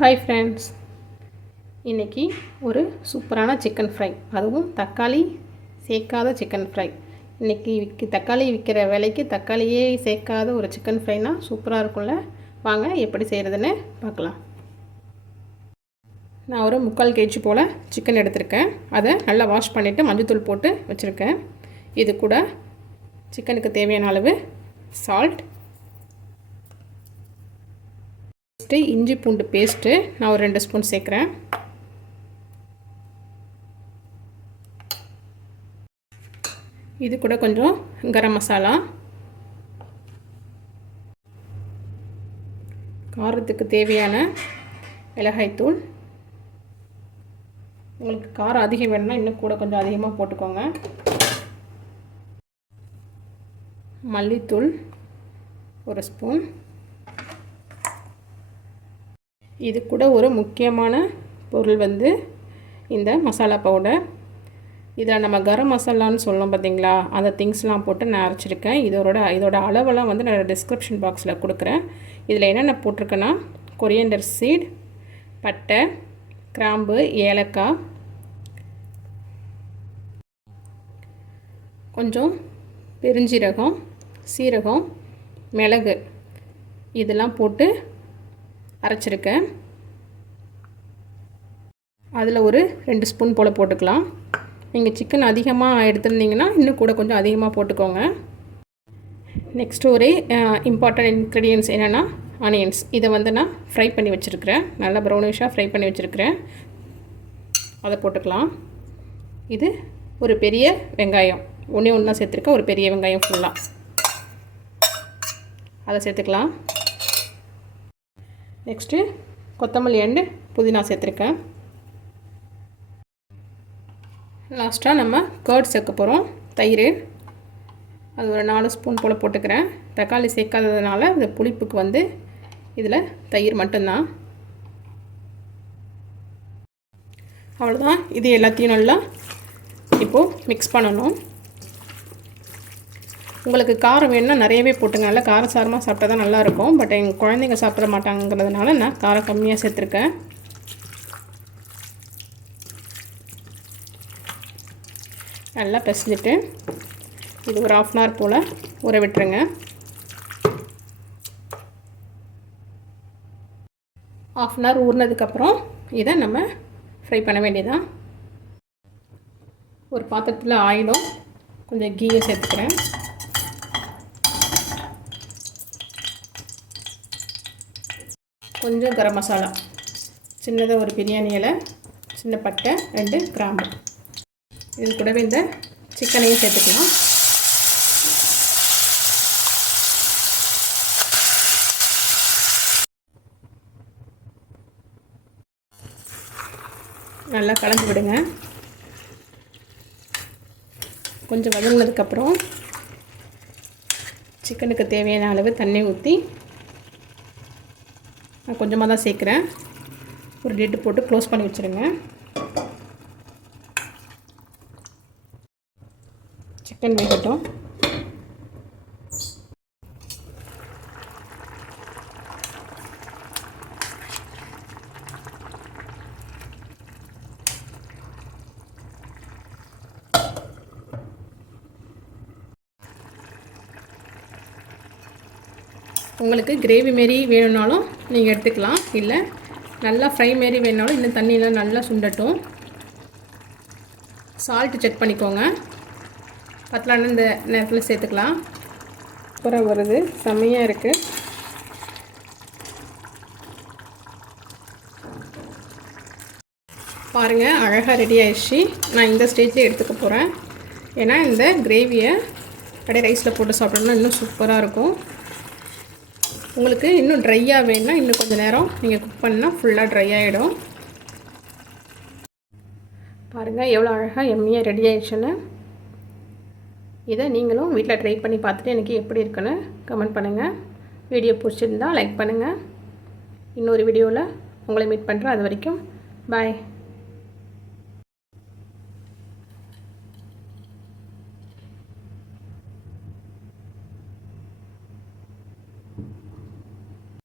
Hi friends, இன்றைக்கி ஒரு சூப்பரான சிக்கன் ஃப்ரை, அதுவும் தக்காளி சேர்க்காத சிக்கன் ஃப்ரை. இன்றைக்கி தக்காளி விற்கிற விலைக்கு தக்காளியே சேர்க்காத ஒரு சிக்கன் ஃப்ரைனா சூப்பராக இருக்கும்ல. வாங்க எப்படி செய்கிறதுன்னு பார்க்கலாம். நான் ஒரு 3/4 kg போல் சிக்கன் எடுத்திருக்கேன். அதை நல்லா வாஷ் பண்ணிவிட்டு மஞ்சள்தூள் போட்டு வச்சுருக்கேன். இது கூட சிக்கனுக்கு தேவையான அளவு சால்ட், இஞ்சி பூண்டு பேஸ்ட்டு நான் ஒரு 2 ஸ்பூன் சேர்க்குறேன். இது கூட கொஞ்சம் கரம் மசாலா, காரத்துக்கு தேவையான மிளகாய்த்தூள். உங்களுக்கு காரம் அதிகம் வேணும்னா இன்னும் கூட கொஞ்சம் அதிகமாக போட்டுக்கோங்க. மல்லித்தூள் 1 ஸ்பூன். இது கூட ஒரு முக்கியமான பொருள் இந்த மசாலா பவுடர். இதில் நம்ம கரம் மசாலான்னு சொல்லணும் பார்த்தீங்களா, அந்த திங்ஸ்லாம் போட்டு நான் அரைச்சிருக்கேன். இதோட அளவெல்லாம் நான் டிஸ்கிரிப்ஷன் பாக்ஸில் கொடுக்குறேன். இதில் என்னென்ன போட்டிருக்கேன்னா, கொரியண்டர் சீட், பட்டை, கிராம்பு, ஏலக்காய், கொஞ்சம் பெருஞ்சீரகம், சீரகம், மிளகு இதெல்லாம் போட்டு அரைச்சிருக்கேன். அதில் ஒரு 2 ஸ்பூன் போல் போட்டுக்கலாம். நீங்கள் சிக்கன் அதிகமாக எடுத்துருந்தீங்கன்னா இன்னும் கூட கொஞ்சம் அதிகமாக போட்டுக்கோங்க. நெக்ஸ்ட்டு ஒரு இம்பார்ட்டன்ட் இன்க்ரீடியன்ஸ் என்னென்னா ஆனியன்ஸ். இதை நான் ஃப்ரை பண்ணி வச்சுருக்கிறேன். நல்லா ப்ரௌனிஷாக ஃப்ரை பண்ணி வச்சுருக்கிறேன். அதை போட்டுக்கலாம். இது ஒரு பெரிய வெங்காயம், ஒன்று தான் சேர்த்துருக்கேன். ஒரு பெரிய வெங்காயம் ஃபுல்லாக அதை சேர்த்துக்கலாம். நெக்ஸ்ட்டு கொத்தமல்லி அண்டு புதினா சேர்த்துருக்கேன். லாஸ்ட்டாக நம்ம கர்ட் சேர்க்க போகிறோம். தயிர் அது ஒரு 4 ஸ்பூன் போல் போட்டுக்கிறேன். தக்காளி சேர்க்காததுனால இந்த புளிப்புக்கு இதில் தயிர் மட்டும்தான். அவ்வளோதான். இது எல்லாத்தையும் நல்லா இப்போது மிக்ஸ் பண்ணணும். உங்களுக்கு காரம் வேணும்னா நிறையவே போட்டுங்க. நல்லா காரசாரமாக சாப்பிட்டா தான் நல்லாயிருக்கும். பட் எங்கள் குழந்தைங்க சாப்பிட மாட்டாங்கிறதுனால நான் காரம் கம்மியாக சேர்த்துருக்கேன். நல்லா பிசைஞ்சிட்டு இது ஒரு 1/2 hour போல் ஊற விட்டுருங்க. 1/2 hour ஊறினதுக்கப்புறம் இதை நம்ம ஃப்ரை பண்ண வேண்டியதான். ஒரு பாத்திரத்தில் ஆயிலும் கொஞ்சம் கீயை சேர்த்துக்கிறேன். கொஞ்சம் கரம் மசாலா, சின்னதாக ஒரு பிரியாணி இலை, சின்ன பட்டை, 2 கிராம்பு. இது கூடவே இந்த சிக்கனையும் சேர்த்துக்கலாம். நல்லா கலந்து விடுங்க. கொஞ்சம் வதங்கினதுக்கப்புறம் சிக்கனுக்கு தேவையான அளவு தண்ணி ஊற்றி, நான் கொஞ்சமாக தான் சேர்க்குறேன். ஒரு லிட்டு போட்டு க்ளோஸ் பண்ணி வச்சுருங்க. சிக்கன் வேகட்டும். உங்களுக்கு கிரேவி மாரி வேணும்னாலும் நீங்கள் எடுத்துக்கலாம். இல்லை நல்லா ஃப்ரை மாரி வேணுனாலும் இன்னும் தண்ணியில் நல்லா சுண்டட்டும். சால்ட்டு செக் பண்ணிக்கோங்க. பத்தலான்னு இந்த நேரத்தில் சேர்த்துக்கலாம். அப்புறம் வருது, செம்மையாக இருக்குது. பாருங்கள், அழகாக ரெடி ஆயிடுச்சு. நான் இந்த ஸ்டேஜில் எடுத்துக்க போகிறேன். ஏன்னா இந்த கிரேவியை அப்படியே ரைஸில் போட்டு சாப்பிட்டோம்னா இன்னும் சூப்பராக இருக்கும். உங்களுக்கு இன்னும் ட்ரையாக வேணும்னா இன்னும் கொஞ்சம் நேரம் நீங்கள் குக் பண்ணால் ஃபுல்லாக ட்ரை ஆகிடும். பாருங்கள் எவ்வளோ அழகாக எம்மியாக ரெடி ஆகிடுச்சுன்னு. இதை நீங்களும் வீட்டில் ட்ரை பண்ணி பார்த்துட்டு எனக்கு எப்படி இருக்குன்னு கமெண்ட் பண்ணுங்கள். வீடியோ பிடிச்சிருந்தால் லைக் பண்ணுங்கள். இன்னொரு வீடியோவில் உங்களை மீட் பண்ணுறேன். அது வரைக்கும் பாய்.